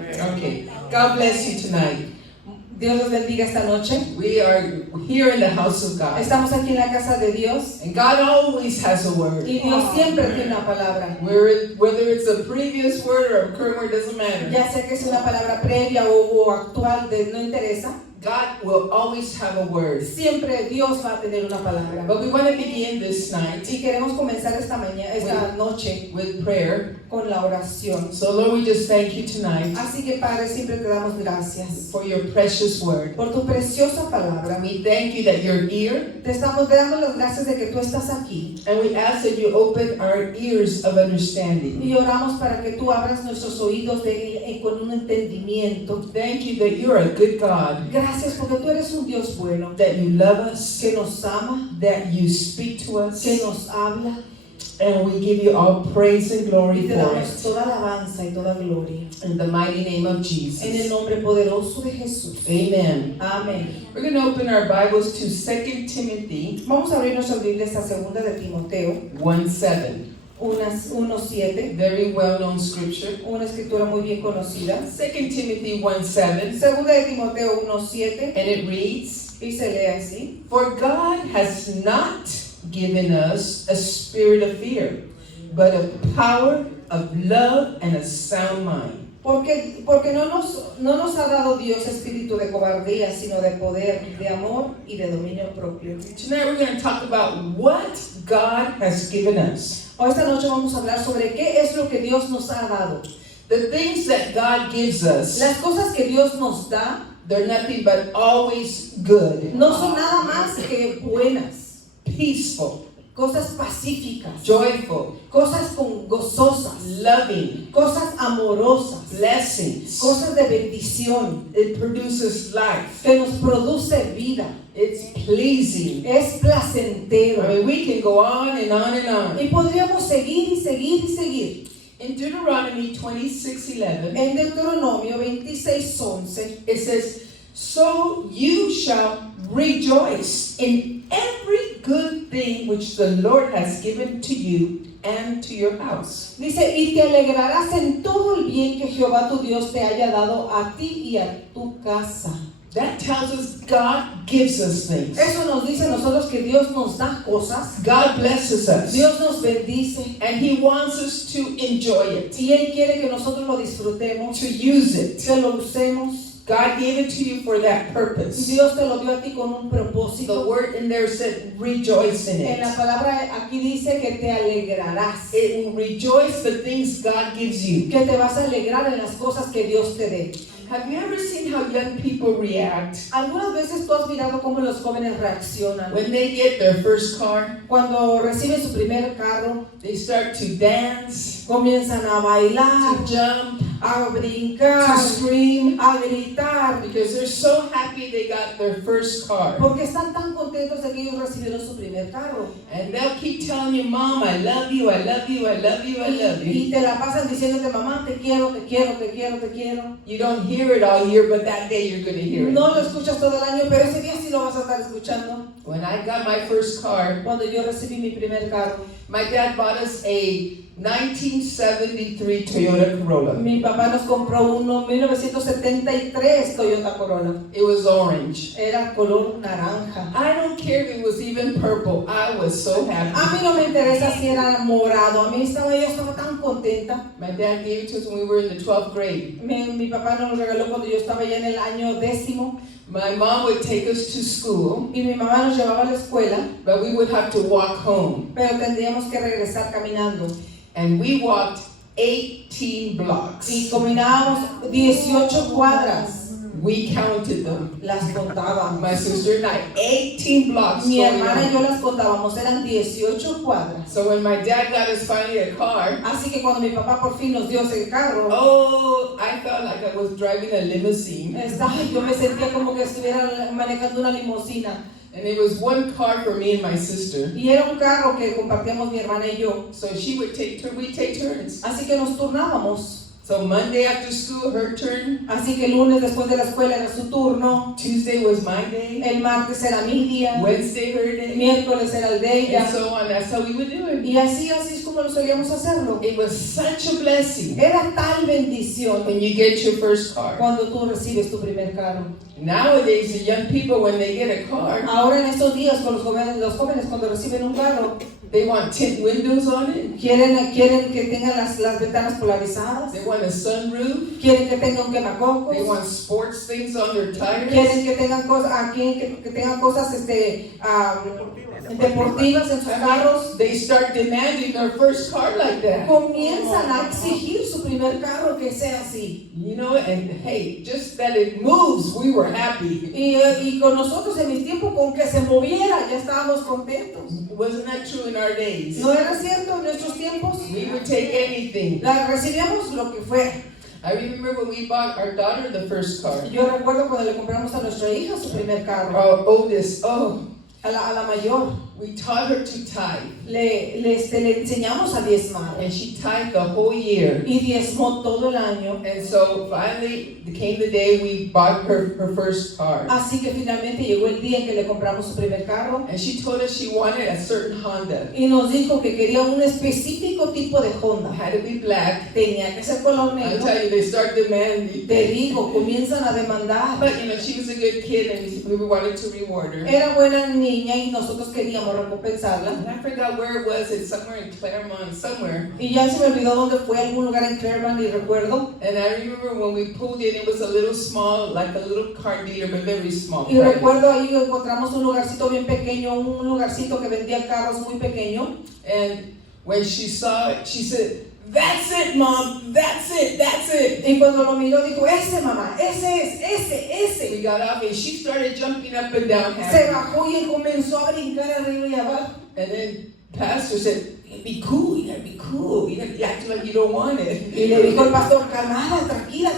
Okay. God bless you tonight. Dios los bendiga esta noche. We are here in the house of God. Estamos aquí en la casa de Dios And God always has a word. y Dios siempre tiene una palabra. Whether it's a previous word or a current word, doesn't matter. Ya sea que es una palabra previa o actual, no interesa. God will always have a word. Siempre Dios va a tener una palabra. But we want to begin this night Y queremos comenzar esta noche with prayer. con la oración. So Lord, we just thank you tonight Así que Padre, siempre te damos gracias for your precious word. por tu preciosa palabra. We thank you that you're here, Te damos las gracias de que tú estás aquí. and we ask that you open our ears of understanding. Y oramos para que tú abras nuestros oídos con un entendimiento. Thank you that you're a good God, Gracias porque tú eres un Dios bueno, that you love us, que nos ama, that you speak to us, que nos habla, and we give you all praise and y glory te for damos it. toda alabanza y toda gloria. In the mighty name of En el Jesus. nombre poderoso de Jesús. Amen. Amén. We're going to open our Bibles to 2 Timothy Vamos a abrir nuestras Biblias a segunda de Timoteo 1:7. 1:7, Very well-known scripture. una escritura muy bien conocida. 2 Timothy 1:7, Segunda de Timoteo 1:7, and it reads, y se lee así. For God has not given us a spirit of fear, but of power, of love, and a sound mind. Porque no nos ha dado Dios espíritu de cobardía, sino de poder, de amor y de dominio propio. Tonight we're going to talk about what God has given us. Hoy esta noche vamos a hablar sobre qué es lo que Dios nos ha dado. The things that God gives us, Las cosas que Dios nos da they're nothing but always good, no son nada más que buenas, peaceful, cosas pacíficas, joyful, cosas gozosas, loving, cosas amorosas, blessings. cosas de bendición, It produces life. que nos produce vida, It's pleasing. es placentero. I mean, we can go on and on and on. Y podríamos seguir y seguir y seguir. In Deuteronomy 26:11, En Deuteronomio 26:11 it says, So you shall rejoice in every good thing which the Lord has given to you and to your house. dice, y te alegrarás en todo el bien que Jehová tu Dios te haya dado a ti y a tu casa. That tells us God gives us things. Eso nos dice a nosotros que Dios nos da cosas, God blesses us. Dios nos bendice And He wants us to enjoy it, y Él quiere que nosotros lo disfrutemos, to use it. que lo usemos. God gave it to you for that purpose. Dios te lo dio a ti con un The propósito. word in there said, rejoice in En la it. palabra aquí dice que te alegrarás, It will rejoice the things God gives you. que te vas a alegrar en las cosas que Dios te dé. Have you ever seen how young people react Algunas veces tú has mirado cómo los jóvenes reaccionan. when they get their first car? Cuando reciben su primer carro, They start to dance, comienzan a bailar, to jump, a brincar, to scream, a gritar, because they're so happy they got their first car. porque están tan contentos de que ellos recibieron su primer carro. And they'll keep telling you, Mom, I love you, I love you, I love you, I love Y you. te la pasan diciéndote, mamá, te quiero, te quiero, te quiero, te quiero. You don't hear it all year, but that day you're going to hear No it. lo escuchas todo el año, pero ese día sí lo vas a estar escuchando. When I got my first car, Cuando yo recibí mi primer carro, my dad bought us a 1973 Toyota Corolla. mi papá nos compró uno 1973 Toyota Corolla. It was orange. Era color naranja. I don't care if it was even purple. I was so A happy. mí no me interesa si era morado. A mí yo estaba tan contenta. My dad gave it to us when we were in the 12th grade. Mi papá nos lo regaló cuando yo estaba ya en el año 10º. My mom would take us to school, Y mi mamá nos llevaba a la escuela, but we would have to walk home. pero tendríamos que regresar caminando. And we walked 18 blocks. Y caminábamos 18 cuadras. We counted them. Las contábamos. My sister and I, 18 blocks. Mi going hermana y yo on. las contábamos, eran 18 cuadras. So when my dad got us finally a car, Así que cuando mi papá por fin nos dio ese carro, oh, I felt like I was driving a limousine. yo me sentía como que estuviera manejando una limusina. And it was one car for me and my sister. Y era un carro que compartíamos mi hermana y yo. So she would take turns. Así que nos turnábamos. So Monday after school, her turn. Así que el lunes después de la escuela era su turno, Tuesday was my day. el martes era mi día, Wednesday her day. miércoles era el de And ella, so on. That's how we would do it. y así es como lo solíamos hacerlo. It was such a blessing Era tal bendición when you get your first car. cuando tú recibes tu primer carro. Nowadays, the young people, when they get a car, Ahora en estos días con los jóvenes cuando reciben un carro, they want tint windows on it. quieren que tengan las ventanas polarizadas, They want a sunroof. quieren que tenga un quemacocos, They want sports things on their tires. quieren que tengan cosas, que tengan cosas deportivas en sus carros. They start demanding their first car like that. Comienzan a exigir su primer carro que sea así. You know, and hey, just that it moves, we were happy. Y con nosotros en mis tiempos, con que se moviera, ya estábamos contentos. Wasn't that true in our days? ¿No era cierto en nuestros tiempos? We would take anything. Recibíamos lo que fuera. I remember when we bought our daughter the first car. Yo recuerdo cuando le compramos a nuestra hija su primer carro, Our oldest, a la mayor. we taught her to tithe. Le enseñamos a diezmar. And she tithed the whole year. Y diezmó todo el año. And so finally came the day we bought her first car. Así que finalmente llegó el día en que le compramos su primer carro. And she told us she wanted a certain Honda. Y nos dijo que quería un específico tipo de It Honda. had to be black. Tenía que ser color I'll negro. tell you, they start demanding. Te digo, comienzan a demandar. But you know, she was a good kid and we wanted to reward her. Era buena niña y nosotros queríamos recompensarla. And I forgot where it was, it's somewhere in Claremont, somewhere. Y ya se me olvidó dónde fue, algún lugar en Claremont, ni recuerdo. And I remember when we pulled in, it was a little small, like a little car dealer, but very small. Y recuerdo ahí encontramos un lugarcito bien pequeño, un lugarcito que vendía carros muy pequeño. And when she saw it, she said, "That's it, Mom, that's it, that's it." Y cuando lo miró dijo, ese mamá, ese es, We ese. got off and she started jumping up and down Se happy. bajó y comenzó a brincar arriba y abajo. And then Pastor said, "Be cool, you gotta be cool. You gotta act like you don't want it." Y le dijo el pastor, calmada, tranquila,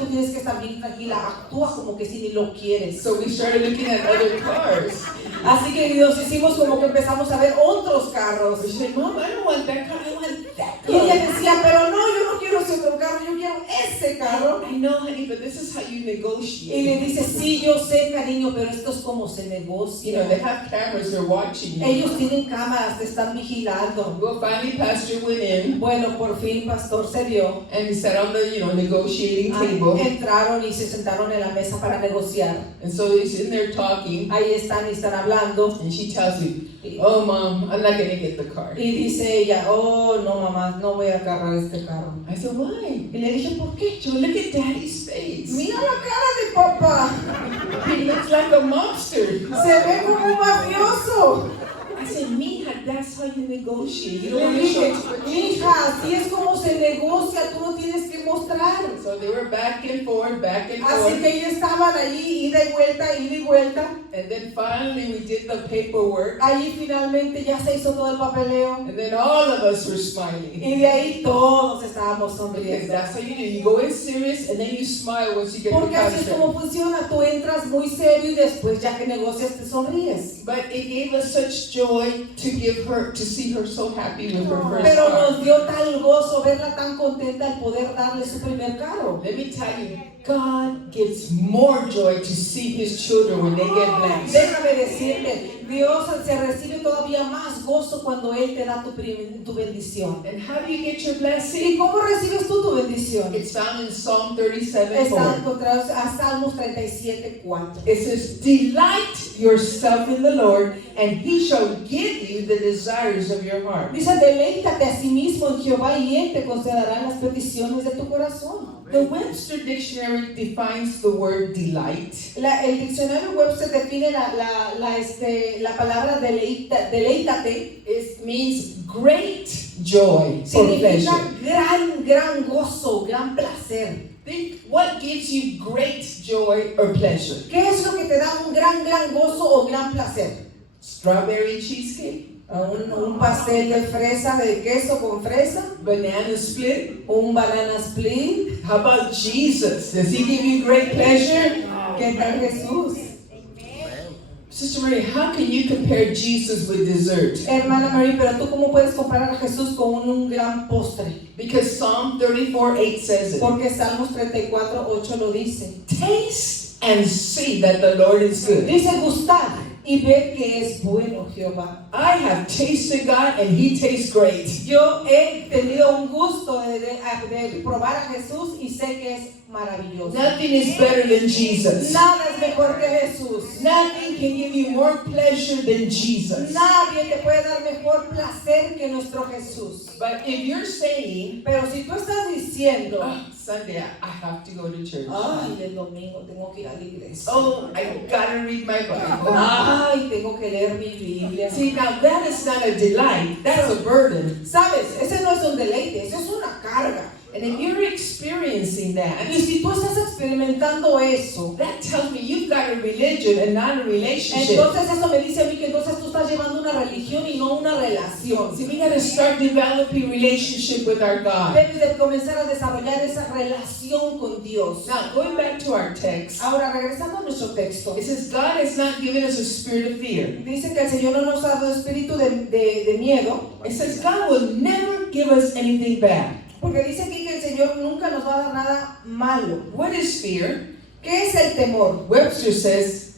tú tienes que estar bien tranquila, actúa como que si ni lo quieres. So we started looking at other cars. Así que nos hicimos como que empezamos a ver otros carros. She said, "Mom, I don't want that car, I want that Y ella car." decía, pero no, yo no quiero ese otro carro, yo quiero ese carro. I know, honey, but this is how you Y le negotiate. dice, sí, yo sé, cariño, pero esto es como se You know, negocia. they have cameras, they're watching you. Ellos tienen cámaras, te están vigilando. Well, finally, Pastor went in Bueno, por fin pastor se dio. and he sat on the, negotiating table. Entraron y se sentaron en la mesa para negociar. And so he's in there talking, Ahí están y están hablando. and she tells me, "Oh, Mom, I'm not gonna get the car." Y dice ella, oh, no mamá, no voy a agarrar este carro. I said, "Why?" Y le dije, ¿por qué? She said, "Look at Daddy's face. Mira la cara de papá. He looks like a mobster." Se ve como un mafioso. I said, "Mija, that's how you negotiate. You don't Le want to show dije, expression." hija, así es como se negocia, tú no tienes que mostrar. So they were back and forth, Así forth. que ellos estaban allí, ida y vuelta, ida y vuelta. And then finally we did the paperwork. Allí finalmente ya se hizo todo el papeleo. And then all of us were smiling. Y de ahí todos estábamos Because sonriendo. that's how you do. You go in serious and then you smile once you get the Porque así es contract. como funciona, tú entras muy serio y después ya que negocias te sonríes. But it gave us such joy to see her so happy with her first Pero car. nos dio tal gozo verla tan contenta al poder darle su primer carro. Let me tell you, God gives more joy to see His children when they get blessed. Déjame decirte, Dios se recibe todavía más gozo cuando Él te da tu bendición. And how do you get your blessing? ¿Y cómo recibes tú tu bendición? It's found in Psalm 37:4. Están encontrados a Salmos 37:4. It says, "Delight yourself in the Lord, and He shall give you the desires of your heart." Dice, deleítate a sí mismo en Jehová y Él te concederá las peticiones de tu corazón. The Webster Dictionary defines the word delight. El diccionario Webster define la palabra deleítate. It means great joy or Significa pleasure. gran gozo, gran placer. Think, what gives you great joy or pleasure? ¿Qué es lo que te da un gran gozo o gran placer? Strawberry cheesecake, Un pastel de fresa, de queso con fresa, banana split. un banana split. How about Jesus? Does He give you great pleasure? ¿Qué tal Jesús? Sister Maria, how can you compare Jesus with dessert? Hermana Marie, pero tú cómo puedes comparar a Jesús con un gran postre? Because Psalm 34:8 says it. Porque Salmos 34:8 lo dice. Taste and see that the Lord is good. Dice gustar y ver que es bueno Jehová. I have tasted God and He tastes great. Yo he tenido un gusto de probar a Jesús y sé que es maravilloso. Nothing is better than Jesus. Nada es mejor que Jesús. Nothing can give you more pleasure than Jesus. Nadie te puede dar mejor placer que nuestro Jesús. But if you're saying, Pero si tú estás diciendo, oh, Sunday I have to go to church. ay, el domingo tengo que ir a la iglesia. Oh, I gotta read my Bible. Ay, tengo que leer mi Biblia. See, now that is not a delight. That's a burden. Sabes, ese no es un deleite, eso es una carga. And if you're experiencing that, Y si tú estás experimentando eso, that tells me you've got a religion and not a relationship. entonces eso me dice a mí que entonces tú estás llevando una religión y no una relación. See, we got to start developing relationship with our God. Debes de comenzar a desarrollar esa relación con Dios. Now, going back to our text, Ahora, regresando a nuestro texto, it says God has not given us a spirit of fear. dice que el Señor no nos ha dado espíritu de miedo, It says God will never give us anything bad. porque dice aquí que el Señor nunca nos va a dar nada malo. What is fear? ¿Qué es el temor? Webster says,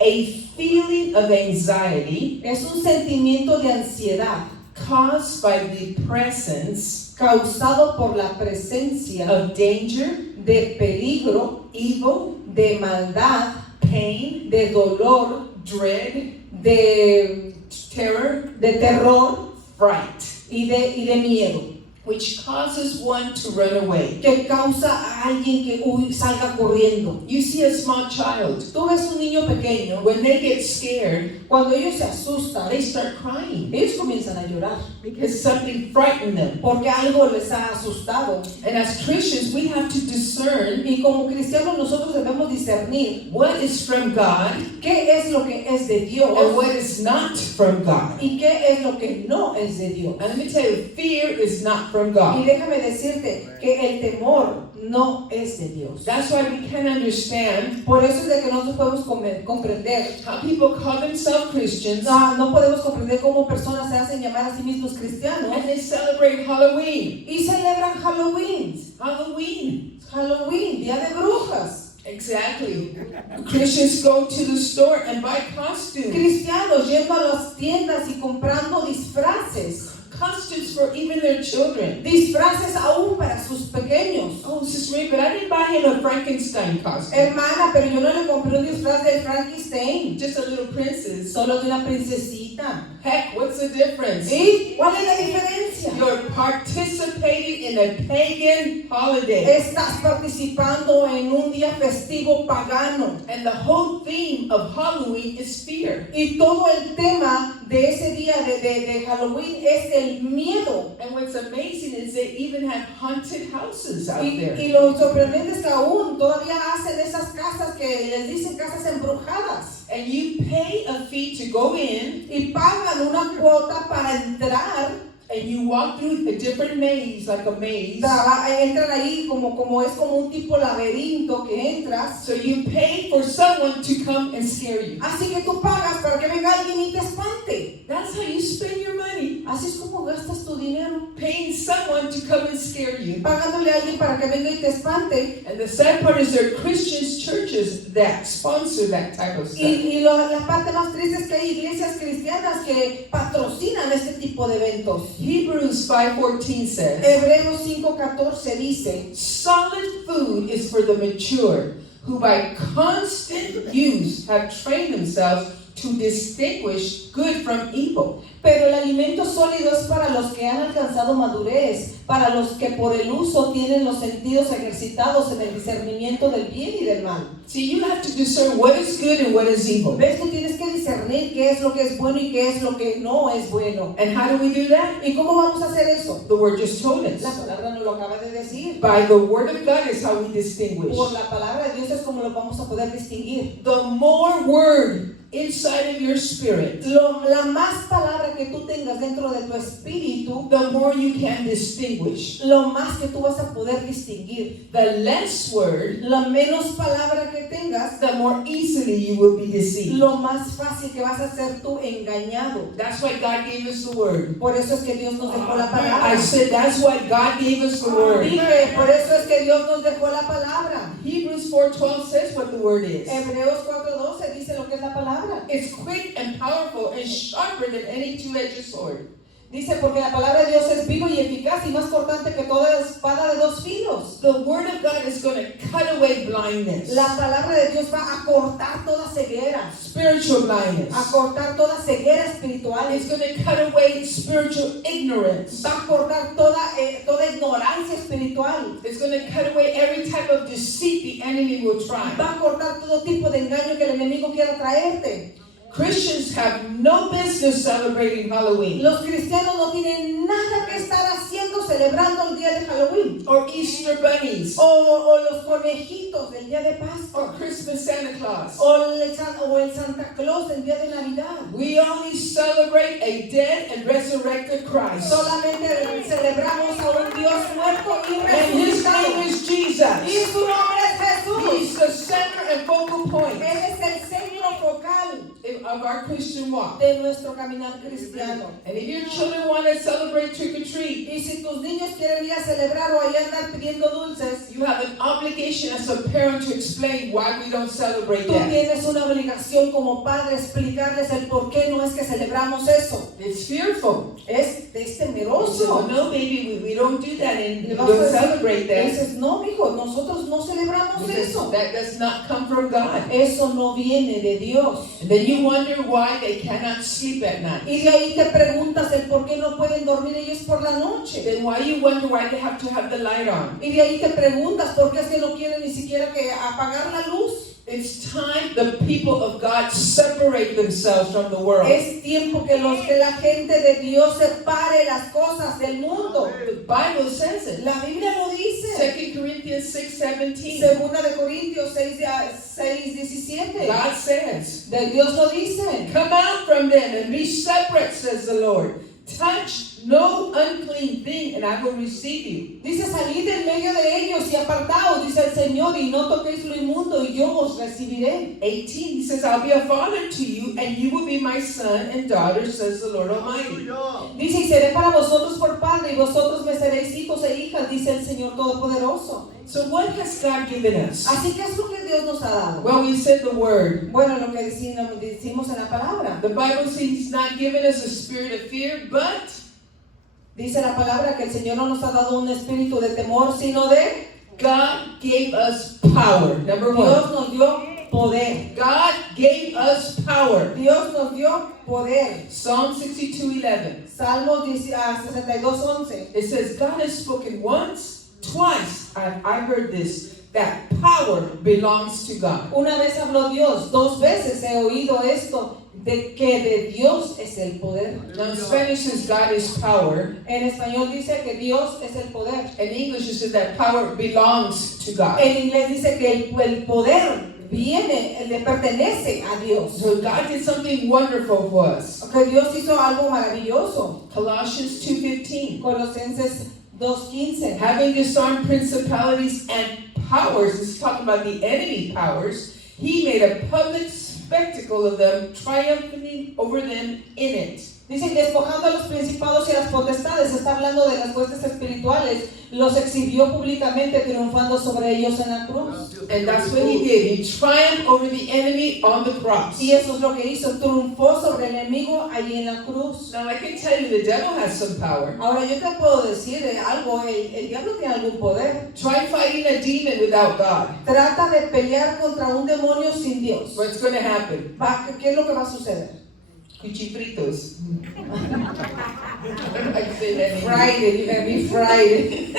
a feeling of anxiety Es un sentimiento de ansiedad caused by the presence causado por la presencia of danger, de peligro, evil, de maldad, pain, de dolor, dread, de terror, terror fright, y de miedo, which causes one to run away. que causa a alguien que salga corriendo. You see a small child, Tú ves un niño pequeño, when they get scared, cuando ellos se asustan, they start crying ellos comienzan a llorar, because something frightened them. porque algo les ha asustado. And as Christians, we have to discern Y como cristianos nosotros debemos discernir what is from God qué es lo que es de Dios and what is not from God. y qué es lo que no es de Dios. And let me tell you, fear is not from Y God. déjame decirte que el temor no es de Dios. That's why we can understand Por eso es de que nosotros podemos comprender, how people call themselves Christians no podemos comprender cómo personas se hacen llamar a sí mismos cristianos and they celebrate Halloween. y celebran Halloween, Halloween. Día de Brujas. Exactly. Christians go to the store and buy costumes. Cristianos yendo a las tiendas y comprando disfraces. Costumes for even their children. Disfraces aún para sus pequeños. Oh, Sister Marie, but I didn't buy him a Frankenstein costume. Hermana, pero yo no le compré un disfraz de Frankenstein, Just a little princess. solo de una princesita. Heck, what's the difference? ¿Y cuál es la diferencia? You're participating in a pagan holiday. Estás participando en un día festivo pagano. And the whole theme of Halloween is fear. Y todo el tema de ese día de Halloween es el miedo. And what's amazing is they even have haunted houses out there. Y lo sorprendente es que aún todavía hacen esas casas que les dicen casas embrujadas. And you pay a fee to go in, Y pagan una cuota para entrar. and you walk through a different maze, like a maze. Entran ahí como es como un tipo laberinto que entras. So you pay for someone to come and scare you. Así que tú pagas para que venga alguien y te espante. That's how you spend your money. Así es como gastas tu dinero. Paying someone to come and scare you. Pagándole a alguien para que venga y te espante. And the sad part is there are Christian churches that sponsor that type of stuff. La parte más triste es que hay iglesias cristianas que patrocinan este tipo de eventos. Hebrews 5:14 says, Hebreos 5:14 dice, solid food is for the mature, who by constant use have trained themselves to distinguish good from evil. pero el alimento sólido es para los que han alcanzado madurez, para los que por el uso tienen los sentidos ejercitados en el discernimiento del bien y del mal. See, you have to discern what is good and what is evil. ¿Ves? Tú tienes que discernir qué es lo que es bueno y qué es lo que no es bueno. And how do we do that? ¿Y cómo vamos a hacer eso? The word just told us. La palabra nos lo acaba de decir. By the word of God is how we distinguish. Por la palabra de Dios es como lo vamos a poder distinguir. The more word inside of your spirit, la más palabra que tú tengas dentro de tu espíritu, the more you can distinguish. lo más que tú vas a poder distinguir. The less word, La menos palabra que tengas, the more easily you will be deceived. lo más fácil que vas a ser tú engañado. That's why God gave us the word. Por eso es que Dios nos dejó la I palabra. said that's why God gave us the word. Dije, por eso es que Dios nos dejó la palabra. Hebrews 4:12 says what the word is. Hebreos 4:12 dice lo que es la palabra. It's quick and powerful and sharper than any two-edged sword. Dice, porque la palabra de Dios es viva y eficaz y más cortante que toda espada de dos filos. The word of God is going to cut away blindness, La palabra de Dios va a cortar toda ceguera, spiritual blindness. a cortar toda ceguera espiritual. It's going to cut away spiritual ignorance. Va a cortar toda ignorancia espiritual. It's going to cut away every type of deceit the enemy will try. Va a cortar todo tipo de engaño que el enemigo quiera traerte. Christians have no business celebrating Halloween Los cristianos no tienen nada que estar haciendo celebrando el día de Halloween. or Easter bunnies O los conejitos del día de Pascua. or Christmas Santa Claus. O el Santa Claus el día de Navidad. We only celebrate a dead and resurrected Christ. Solamente celebramos a un Dios muerto y And his resucitado. name is Y Jesus. su nombre es Jesús. He's the center and focal point Él es el centro focal of our Christian walk. de nuestro caminar cristiano. And if your children want to celebrate trick or treat, Y si tus niños quieren ir a celebrar o ahí andar pidiendo dulces, you have an obligation as a parent to explain why we don't celebrate tú that. tienes una obligación como padre explicarles el por qué no es que celebramos eso. It's fearful. Es You say, temeroso. well, no, baby, we don't do that and we Le vas don't a decir- celebrate that. dices, no, hijo, nosotros no celebramos Because eso. that does not come from God. Eso no viene de Dios. And then you wonder why they cannot sleep at night. Y de ahí te preguntas el por qué no pueden dormir ellos por la noche. Then why you wonder why they have to have the light on. Y de ahí te preguntas por qué es que no quieren ni siquiera que apagar la luz. It's time the people of God separate themselves from the world. Es tiempo que la gente de Dios separe las cosas del mundo. The Bible says it. La Biblia lo dice. 2 Corinthians 6:17. Segunda de Corintios 6:17. God says, De Dios lo dice. come out from them and be separate, says the Lord. Touch no unclean thing, and I will receive you. Dice, salid en medio de ellos y apartaos, dice el Señor, y no toquéis lo inmundo, y yo os recibiré. 18, he says, I'll be a father to you, and you will be my son and daughter, says the Lord Almighty. Dice, y seré para vosotros por padre, y vosotros me seréis hijos e hijas, dice el Señor Todopoderoso. So what has God given us? Así que es lo que Dios nos ha dado. Well, we said the word. Bueno, lo que decimos en la palabra. The Bible says he's not given us a spirit of fear, but Dice la palabra que el Señor no nos ha dado un espíritu de temor, sino de God gave us power. Number Dios one. nos dio poder. God gave us power. Dios nos dio poder. Psalm 62:11. Salmos 62:11. It says, God has spoken once, twice. I heard this, that power belongs to God. Una vez habló Dios, dos veces he oído esto, de que de Dios es el poder. Now in Spanish says God is power. En español dice que Dios es el poder. In English it says that power belongs to God. En inglés dice que el poder le pertenece a Dios. So God did something wonderful for us. Que Dios hizo algo maravilloso. Colossians 2:15. Colosenses 2:15. Having disarmed principalities and powers, this is talking about the enemy powers, he made a public spectacle of them, triumphing over them in it. Dice, despojando a los principados y a las potestades, está hablando de las huestes espirituales, los exhibió públicamente triunfando sobre ellos en la cruz. And that's what he did. He triumphed over the enemy on the cross. Y eso es lo que hizo, triunfó sobre el enemigo allí en la cruz. Now I can tell you the devil has some power. Ahora yo te puedo decir algo, el diablo tiene algún poder. Try fighting a demon without God. Trata de pelear contra un demonio sin Dios. What's going to happen? ¿Qué es lo que va a suceder? Cuchifritos. I can say that in English. Friday, you can be Friday.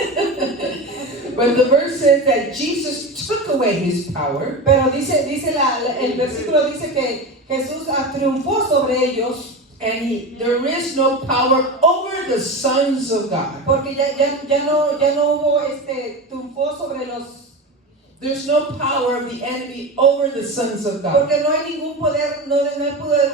But the verse says that Jesus took away his power. Pero el versículo dice que Jesús triunfó sobre ellos. And there is no power over the sons of God. Porque ya no hubo triunfó sobre There's no power of the enemy over the sons of God. Porque no hay ningún poder, no hay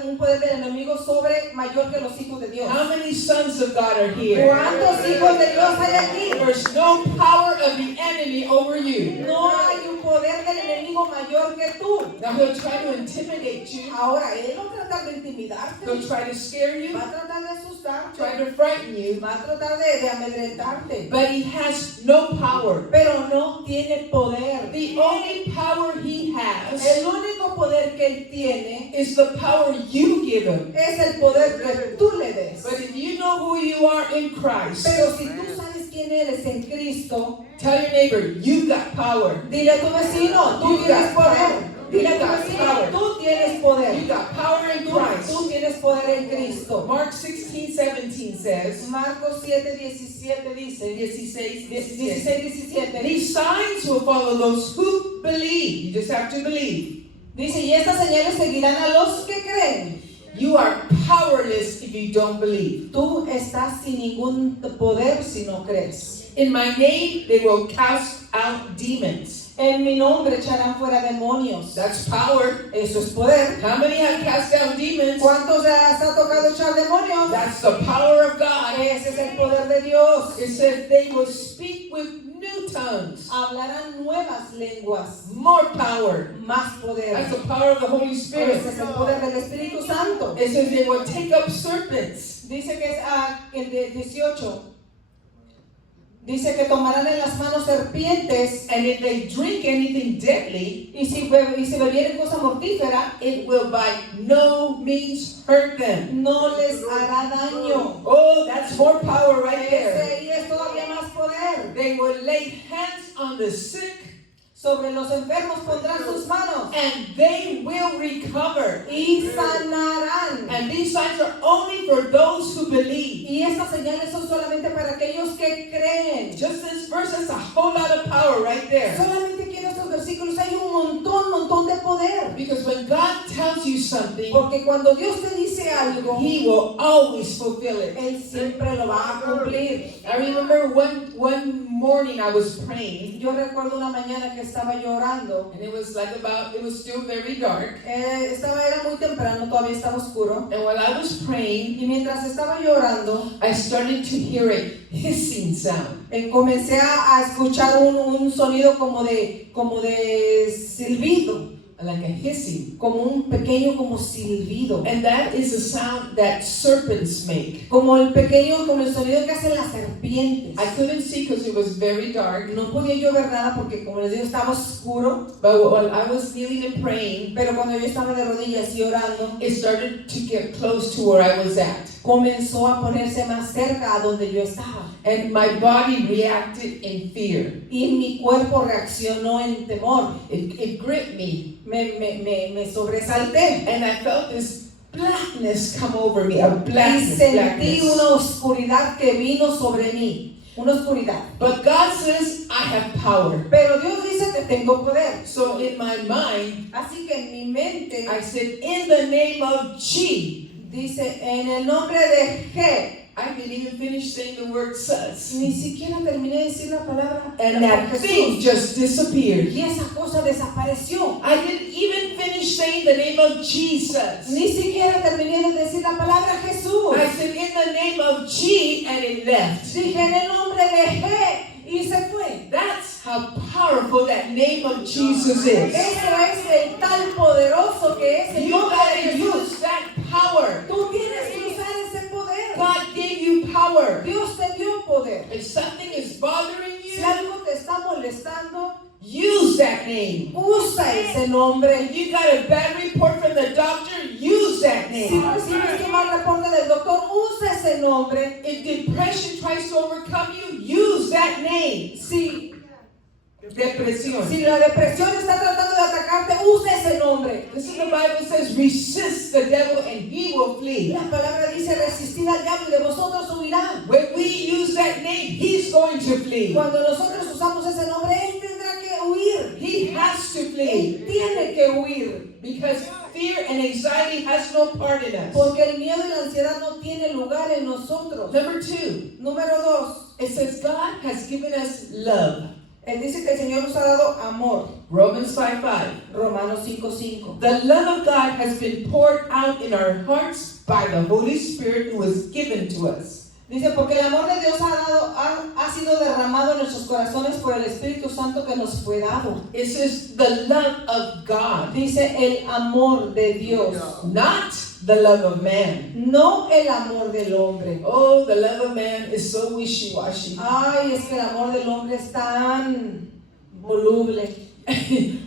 un poder del enemigo sobre mayor que los hijos de Dios. How many sons of God are here? ¿Cuántos hijos de Dios hay aquí? There's no power of the enemy over you. No hay un poder del enemigo mayor que tú. Now he'll try to intimidate you. Ahora, él va a tratar de intimidarte, He'll try to scare you, va a tratar de asustarte, try to frighten you, va a tratar de amedrentarte, but he has no power. pero no tiene poder. The only power he has El único poder que él tiene is the power you give him. es el poder que tú le des. But if you know who you are in Christ, Pero si tú sabes quién eres en Cristo, tell your neighbor, you've got power. dile a tu vecino, tú tienes poder. Dile a tu vecino, tú tienes poder. You've got power in Tú Christ. tienes poder en Cristo. Mark 16:17 says, Marcos 7:17 dice, 16:17. these signs will follow those who believe. You just have to believe. Dice, y estas señales seguirán a los que creen. You are powerless if you don't believe. Tú estás sin ningún poder si no crees. In my name, they will cast out demons. En mi nombre echarán fuera demonios. That's power. Eso es poder. How many have cast out demons? ¿Cuántos les ha tocado echar demonios? That's the power of God. Ese es el poder de Dios. It says they will speak with new tongues. Hablarán nuevas lenguas. More power. Más poder. That's the power of the Holy Spirit. Ese es el poder del Espíritu Santo. It says they will take up serpents. Dice que es el de 18. Dice que tomarán en las manos serpientes And if they drink anything deadly, y si bebieren cosa mortífera, it will by no means hurt them. no les hará daño. Oh, that's more power right there. Ese ahí es todavía más poder. They will lay hands on the sick Sobre los enfermos pondrán sus manos and they will recover. y sanarán. And these signs are only for those who believe. Y estas señales son solamente para aquellos que creen. Just this verse has a whole lot of power right there. Solamente aquí en estos versículos hay un montón de poder. Because when God tells you something, Porque cuando Dios te dice algo, He will always fulfill it. Él siempre lo va a cumplir. I remember one morning I was praying, Yo recuerdo una mañana que estaba llorando. and it was still very dark. Era muy temprano, todavía estaba oscuro. And while I was praying, Y mientras estaba llorando, I started to hear a hissing sound. comencé a escuchar un sonido como de silbido, Like a hissing. como un pequeño como silbido, And that is a sound that serpents make. como el sonido que hacen las serpientes. I couldn't see because it was very dark. No podía yo ver nada porque, como les digo, estaba oscuro. But while I was kneeling and praying, Pero cuando yo estaba de rodillas y orando, it started to get close to where I was at. comenzó a ponerse más cerca a donde yo estaba. And my body reacted in fear. Y mi cuerpo reaccionó en temor. It gripped me. Me sobresalté. And I felt this blackness come over me. A Y blackness. sentí una oscuridad que vino sobre mí. Una oscuridad. But God says, I have power. Pero Dios dice que tengo poder. So in my mind, Así que en mi mente I said, in the name of G. dice, en el nombre de G. I didn't even finish saying the word sus. Ni siquiera terminé de decir la palabra And that thing Jesús. just disappeared. Y esa cosa desapareció. I didn't even finish saying the name of Jesus. Ni siquiera terminé de decir la palabra Jesús. I said, in the name of G, and it left. Dije en el nombre de G y se fue. That's how powerful that name of Jesus is. Eso es el tan poderoso que es el You nombre de gotta Jesús. use that power. Tú tienes que usar ese poder. God gave you power. Dios te dio poder. If something is bothering Si you, algo te está molestando, use that name. usa ese nombre. If you got a bad report from the doctor, use that Si name. recibes un mal reporte del doctor, usa ese nombre. If depression tries to overcome you, use that name. Si Depresión. la depresión está tratando de atacarte, usa ese nombre. Listen, the Bible says, resist the devil and he will flee. La palabra dice resistir al diablo y de vosotros huirá. When we use that name, he's going to flee. Cuando nosotros usamos ese nombre, él tendrá que huir. He has to Él flee. tiene que huir. Because fear and anxiety has no part in us. Porque el miedo y la ansiedad no tienen lugar en nosotros. Number 2, Número 2. it says God has given us love. Él dice que el Señor nos ha dado amor. Romans 5:5. Romanos 5:5. The love of God has been poured out in our hearts by the Holy Spirit who was given to us. Dice, porque el amor de Dios ha sido derramado en nuestros corazones por el Espíritu Santo que nos fue dado. It says the love of God, Dice el amor de Dios, not the love of man. no el amor del hombre. Oh, the love of man is so wishy-washy. Ay, es que el amor del hombre es tan voluble.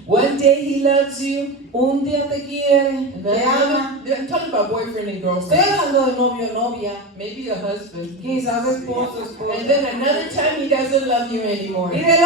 One day he loves you. Un día te quiere, And te ama. I'm talking about boyfriend and Estoy girlfriend. hablando de novio o novia, Maybe a husband. quizás esposo, And esposa. then another time he doesn't love you anymore. Y al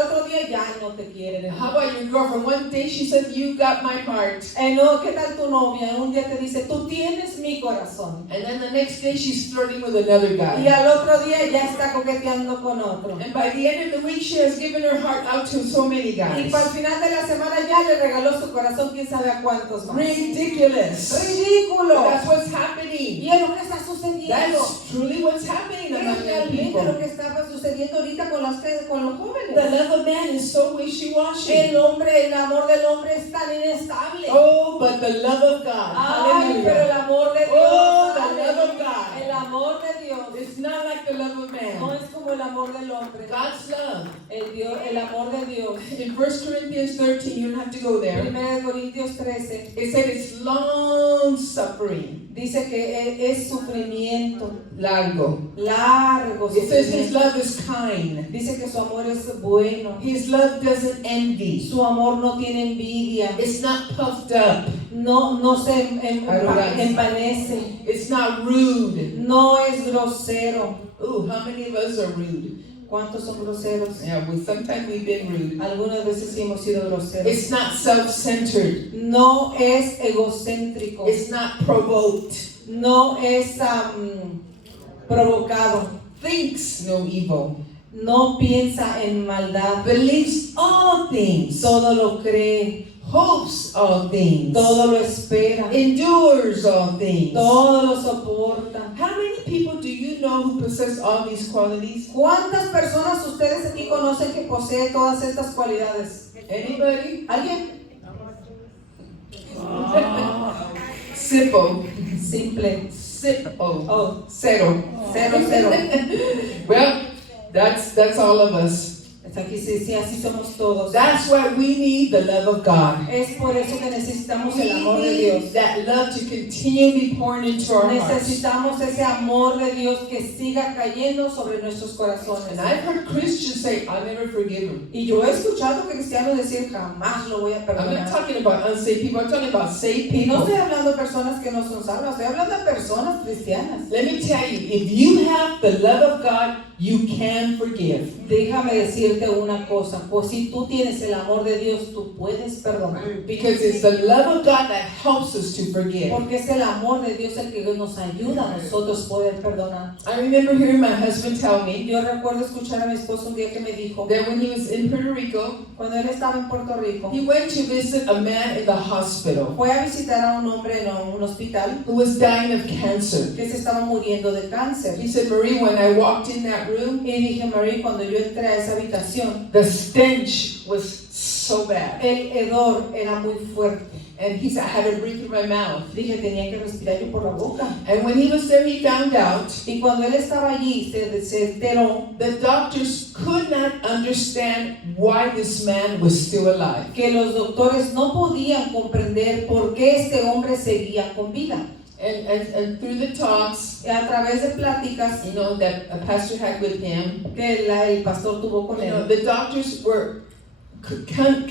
otro día ya no te quiere. How about your girlfriend? One day she says, you got my heart. No, ¿qué tal tu novia? Un día te dice, tú tienes mi corazón. And then the next day she's flirting with another Y guy. al otro día ya está coqueteando con otro. And by the end of the week she has given her heart out to so many Y guys. para el final de la semana ya le regaló su corazón, quién sabe a cuántos más. Ridiculous. ¡Ridículo! But that's what's Y happening. es lo que está sucediendo. That's truly what's happening Es among young realmente lo people. que está sucediendo ahorita con los The jóvenes. love of man is so wishy-washy. El amor del hombre es tan inestable. Oh, but the love of God. Ay, pero el Hallelujah. amor de Dios. Oh, the aleluya. love of God. El amor de Dios It's not like the love of no man. es como el amor del hombre. God's love. El amor de Dios. In 1 Corinthians 13, you don't have to go there. 1 Corintios 13 It said it's long suffering. dice que es sufrimiento Largo. largo. It says his Sufrimiento. love is kind. Dice que su amor es bueno. His love doesn't envy. Su amor no tiene envidia. It's not puffed up. No se Arrogancia. envanece. It's not rude. No es grosero. Ooh, how many of us are rude? ¿Cuántos son groseros? Yeah, sometimes we've been rude. Algunas veces sí hemos sido groseros. It's not self-centered. No es egocéntrico. It's not provoked. No es provocado. Thinks no evil. No piensa en maldad. Believes all things. Todo lo cree. Hopes all things. Todo lo espera. Endures all things. Todo lo soporta. How many people do you know who possess all these qualities? ¿Cuántas personas ustedes aquí conocen que poseen todas estas cualidades? Anybody? ¿Alguien? Simple. Simple. Simple. Oh, Cero. cero. Well, that's all of us. Aquí sí, así somos todos. That's why we need the love of God. Es por eso que necesitamos el amor de We Dios. need that love to continually pour into our hearts. Necesitamos ese amor de Dios que siga cayendo sobre nuestros corazones. And I've heard Christians say, I'll never forgive him. Y yo he escuchado cristianos decir, jamás lo voy a I'm not perdonar. talking about unsaved people, I'm talking about saved Y no people. estoy hablando de personas que no son salvas, estoy hablando de personas cristianas. Let me tell you, if you have the love of God, you can forgive. Déjame decirte una cosa, pues si tú tienes el amor de Dios, tú puedes perdonar. Because it's the love of God that helps us to forgive. Porque es el amor de Dios el que nos ayuda a nosotros poder perdonar. I remember hearing my husband tell me Yo recuerdo escuchar a mi esposo un día que me dijo, that when he was in Puerto Rico, cuando él estaba en Puerto Rico, he went to visit a man in the hospital fue a visitar a un hombre en un hospital who was dying of cancer. que se estaba muriendo de cáncer. He said, Marie, when I walked in that room, Y dije, Marie, cuando yo entré a esa habitación, the stench was so bad. el hedor era muy fuerte. And he said, I had to breathe through my mouth. Dije, tenía que respirar yo por la boca. And when he was there, he found out Y cuando él estaba allí, se enteró the doctors could not understand why this man was still alive. que los doctores no podían comprender por qué este hombre seguía con vida. And through the talks, Y a través de pláticas you know, that a pastor had with him, que el pastor tuvo con you know, él, the doctors were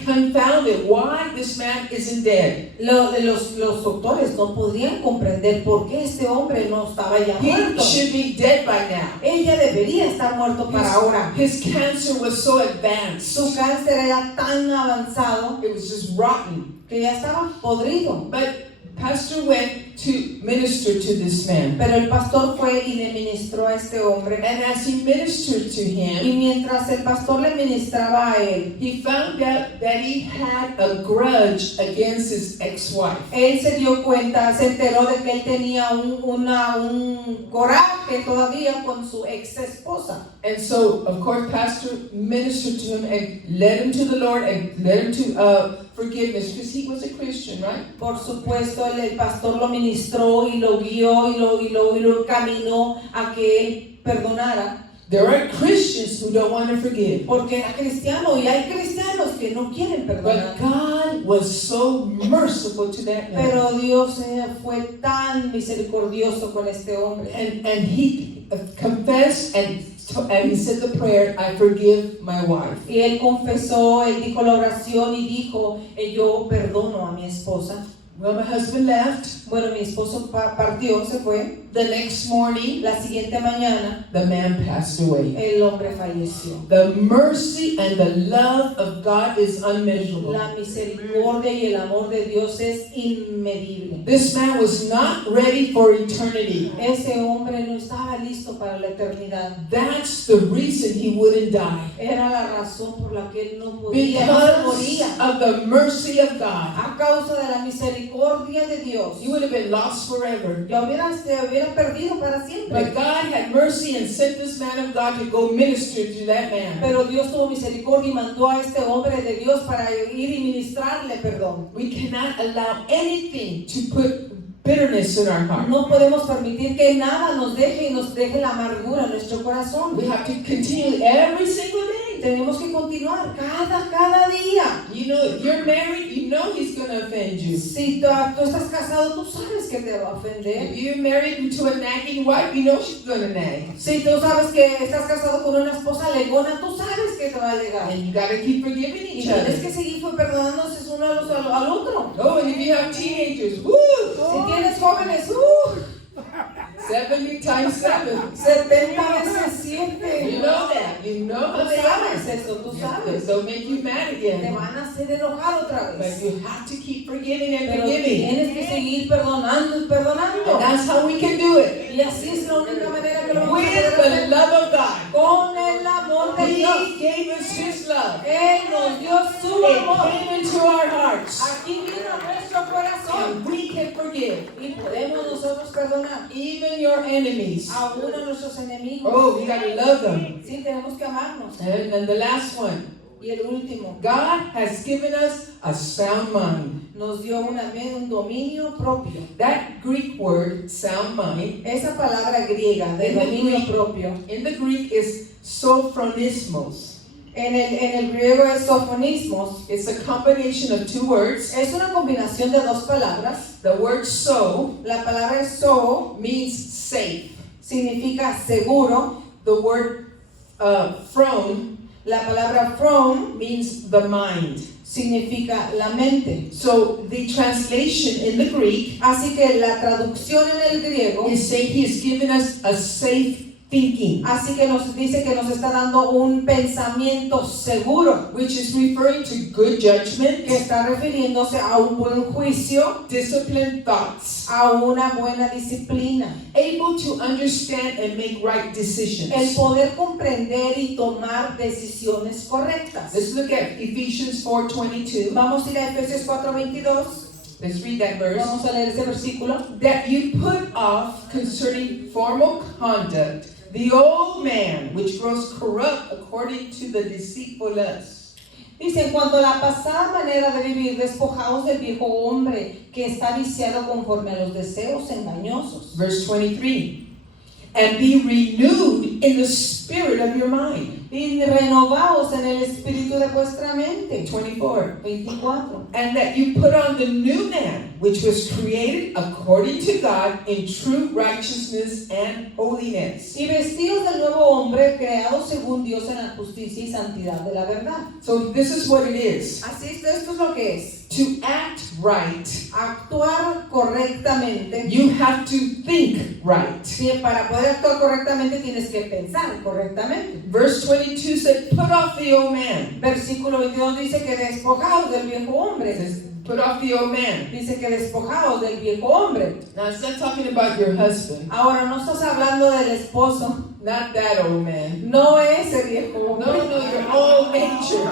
confounded why this man isn't dead. los doctores no podían comprender por qué este hombre no estaba ya He muerto. should be dead by now. Él ya debería estar muerto para ahora. His cancer was so advanced. Su cáncer era tan avanzado It was just rotten. que ya estaba podrido. But pastor went to minister to this man. Pero el pastor fue y le ministró a este hombre. And as he ministered to Y him, mientras el pastor le ministraba a él, he found out that he had a grudge against his ex-wife. él se dio cuenta, se enteró de que él tenía un coraje todavía con su ex esposa. And so, of course, pastor ministered to him and led him to the Lord and led him to forgiveness because he was a Christian, right? Por supuesto, el pastor lo ministró y lo guió y lo encaminó a que él perdonara. There are Christians who don't want to forgive. Porque era cristiano y hay cristianos que no quieren perdonar. But God was so merciful to that man. Pero Dios fue tan misericordioso con este hombre. And he confessed and he said the prayer, I forgive my wife. Y él confesó, él dijo la oración y dijo, yo perdono a mi esposa. Well, my husband left. Bueno, mi esposo partió, se fue. The next morning, La siguiente mañana, the man passed away. el hombre falleció. The mercy and the love of God is unmeasurable. La misericordia y el amor de Dios es inmedible. This man was not ready for eternity. Ese hombre no estaba listo para la eternidad. That's the reason he wouldn't die. Era la razón por la que él no podía, no se moría. Because of the mercy of God. A causa de la misericordia de Dios. You would have been lost forever. Yo hubiera perdido para siempre. But God had mercy and sent this man of God to go minister to that man. Pero Dios tuvo misericordia y mandó a este hombre de Dios para ir y ministrarle perdón. We cannot allow anything to put bitterness in our heart. No podemos permitir que nada nos deje la amargura en nuestro corazón. We have to continue every single day. Tenemos que continuar cada día. You know, if you're married, you know he's going to offend you. Si tú estás casado, tú sabes que te va a ofender. If you're married to a nagging wife, you know she's going to nag. Si tú sabes que estás casado con una esposa legona, tú sabes que te va a alegar. And you got to keep forgiving Y each tienes other. que seguir perdonándose uno al otro. Oh, and if you have teenagers, woo! Si tienes jóvenes, 70 times 7. 70 veces 7. You know that. You know how Tú they sabes are. eso, tú sabes. They'll make you mad Te again. van a hacer enojar otra But vez. you have to keep forgiving and Pero forgiving. tienes que seguir perdonando y perdonando. And that's how we can do it. Y así es la única manera que lo vamos a With poder the hacer. love of God. Con el amor de Dios. He gave us His love. Él nos dio su It amor. came into our hearts. Aquí vino nuestro corazón. And we can forgive Y podemos nosotros perdonar. even your enemies. Aún a nuestros enemigos. Oh, we got to love them. Sí, tenemos que amarnos. And then the last one. Y el último, God has given us a sound mind. nos dio un dominio propio. That Greek word, sound mind, Esa palabra griega de En el dominio Greek. propio, in the Greek is sophronismos. en el griego es sofonismos. It's a combination of two words. Es una combinación de dos palabras. The word so La palabra so means safe. significa seguro. The word from La palabra from means the mind. significa la mente. So the translation in the Greek Así que la traducción en el griego, is saying He has given us a safe thinking, así que nos dice que nos está dando un pensamiento seguro, which is referring to good judgment, que está refiriéndose a un buen juicio, disciplined thoughts, a una buena disciplina, able to understand and make right el decisions. poder comprender y tomar decisiones correctas. Let's look at Ephesians 4:22. Vamos a ir a Efesios 4:22. Let's read that verse. Vamos a leer ese versículo. That you put off concerning formal conduct the old man, which grows corrupt according to the deceitful lust. Dice, en cuanto a la pasada manera de vivir, despojaos del viejo hombre que está viciado conforme a los deseos engañosos. Verse 23. And be renewed in the spirit of your mind. Y renovaos en el espíritu de vuestra mente. 24. 24. And that you put on the new man, which was created according to God in true righteousness and holiness. Y vestidos del nuevo hombre, creado según Dios en la justicia y santidad de la verdad. So this is what it is. Así es, esto es lo que es. To act right, Actuar correctamente. you have to think right. Sí, para poder actuar correctamente tienes que pensar correctamente. Verse 22 said, put off the old man. Versículo 22 dice que despojaos del viejo It hombre. says, put off the old man. Dice que despojaos del viejo hombre. Now, it's not talking about your husband, Ahora no estás hablando del esposo, not that old man. no ese viejo No, hombre, no, your old nature.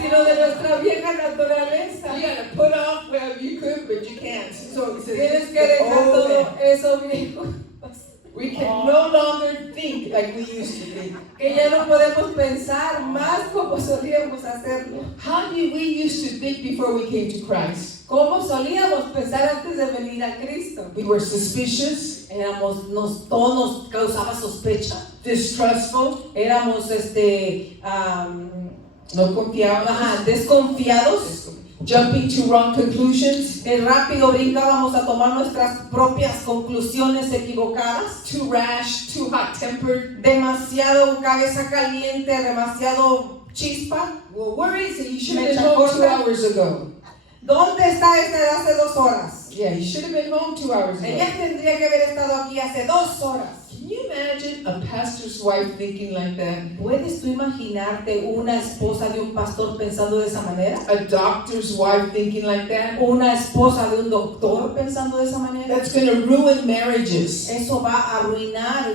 sino de nuestra vieja naturaleza. You gotta put off wherever you could, but you can't. So it says, Tienes que the dejar old todo man. eso viejo. We can no longer think like we used to think. Que ya no podemos pensar más como solíamos hacerlo. How did we used to think before we came to Christ? ¿Cómo solíamos pensar antes de venir a Cristo? We were suspicious, Todo nos causaba sospecha. distrustful, Éramos no confiábamos, desconfiados. jumping to wrong conclusions, Rápido brincábamos a tomar nuestras propias conclusiones equivocadas. too rash, too hot-tempered. Demasiado cabeza caliente, demasiado chispa. Well, where is it? You should have been home 2 hours ago. ¿Dónde está este de hace 2 horas? Yeah, you should have been home 2 hours ago. Ella tendría que haber estado aquí hace 2 horas. Can you imagine a pastor's wife thinking like that? ¿Puedes tú imaginarte una esposa de un pastor pensando de esa manera? A doctor's wife thinking like that? ¿Una esposa de un doctor pensando de esa manera? That's going to ruin marriages. Eso va a arruinar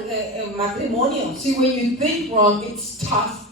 matrimonios. See, when you think wrong, it's toxic.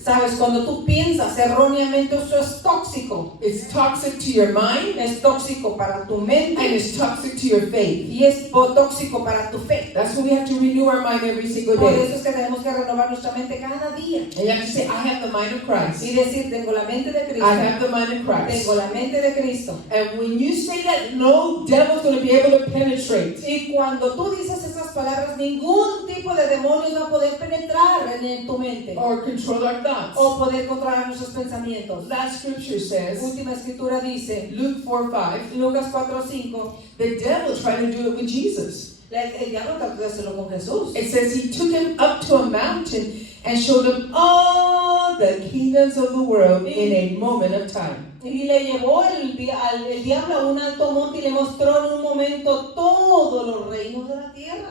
Sabes, cuando tú piensas erróneamente, eso es tóxico. It's toxic to your mind, Es tóxico para tu and mente it's toxic to your faith. y es tóxico para tu fe. That's why we have to renew our mind every single Por day. eso es que tenemos que renovar nuestra mente cada día And you have to say, I have the mind of Christ. y decir, tengo la mente de I Cristo. have the mind of Christ. Tengo la mente de Cristo. And when you say that, no devil's going to be able to penetrate. Y cuando tú dices esas palabras, ningún tipo de demonios va a poder penetrar en tu mente Or control our thoughts. o poder controlar nuestros pensamientos. That scripture says, Última escritura dice, Luke 4:5, Lucas 4:5, the devil tried to do it with Jesus. el diablo trató de hacerlo con Jesús. It says he took him up to a mountain and showed him all the kingdoms of the world in a moment of time. Y le llevó el diablo a un alto monte y le mostró en un momento todos los reinos de la tierra.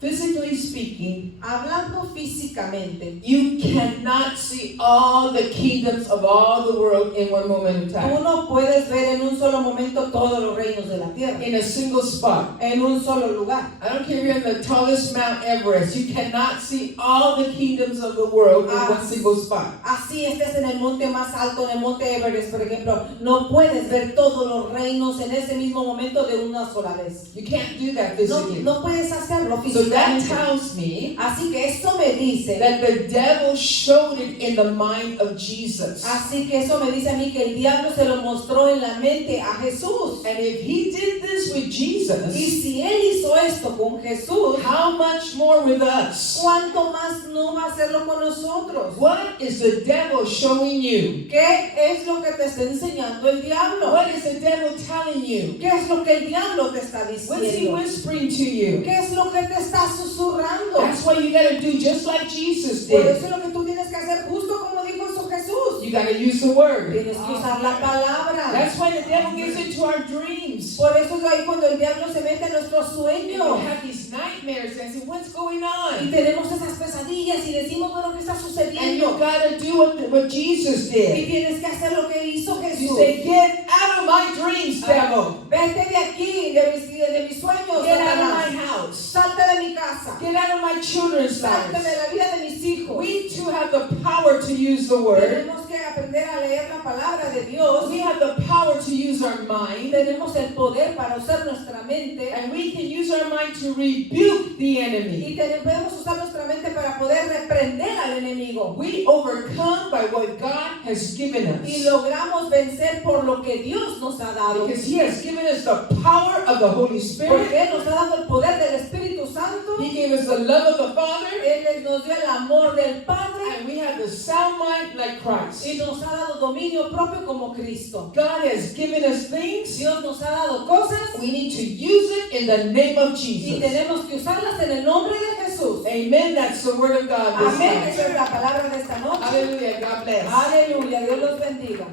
Physically speaking, Hablando físicamente, you cannot see all the kingdoms of all the world in one moment of tú time. no puedes ver en un solo momento todos los reinos de la tierra, In a single spot. en un solo lugar. I don't care if you're on the tallest Mount Everest, you cannot see all the kingdoms of the world in one single spot. Así estés en el monte más alto, en el monte Everest, por ejemplo, no puedes ver todos los reinos en ese mismo momento de una sola vez. You can't do that No, physically. no puedes hacerlo So that físicamente. tells me Así que eso me dice, that the devil showed it in the mind of Jesus. así que eso me dice a mí que el diablo se lo mostró en la mente a Jesús. And if he did this with Y Jesus, si él hizo esto con Jesús, how much more with us? ¿cuánto más no va a hacerlo con nosotros? What is the devil showing you? ¿Qué es lo que te está enseñando el diablo? What is the devil telling you? ¿Qué es lo que el diablo te está What's he diciendo? whispering to you? ¿Qué es lo que te está susurrando? That's why you gotta do just like Jesus Por did. eso es lo que tú tienes que hacer justo como dijo eso Jesús. You gotta use the word. Tienes que usar la palabra. That's why the devil gets into our dreams. Por eso es ahí cuando el diablo se mete en nuestros We sueños. have these nightmares and say, what's going Y on? tenemos esas pesadillas y decimos, bueno, ¿qué está And you sucediendo? gotta do what Jesus Y did. tienes que hacer lo que hizo You Jesús. say, get out of my dreams, devil. Vete de aquí, de mis sueños, Get out of Satanás. my house. Salte de mi casa. Get out of my children's Salte de lives. la vida de mis hijos. We too have the power to use the word. Tenemos que aprender a leer la palabra de Dios. We have the power to use our mind. Tenemos el poder para usar nuestra mente. And we can use our mind to rebuke the enemy. Y podemos usar nuestra mente para poder reprender al enemigo. We overcome by what God has given Y us. logramos vencer por lo que Dios nos ha dado. Because He has given us the power of the Holy Spirit. Porque Él nos ha dado el poder del Espíritu Santo. He gave us the love of the Father. Él nos dio el amor del Padre. And we have the sound mind like Christ. Y nos ha dado dominio propio como Cristo. God has given us things. Dios nos ha dado cosas We need to use it in the name of y Jesus. tenemos que usarlas en el nombre de Jesús. Amen. That's the word of God this Amén. time. Esa es la palabra de esta noche. Hallelujah. God bless. Aleluya. Dios los bendiga.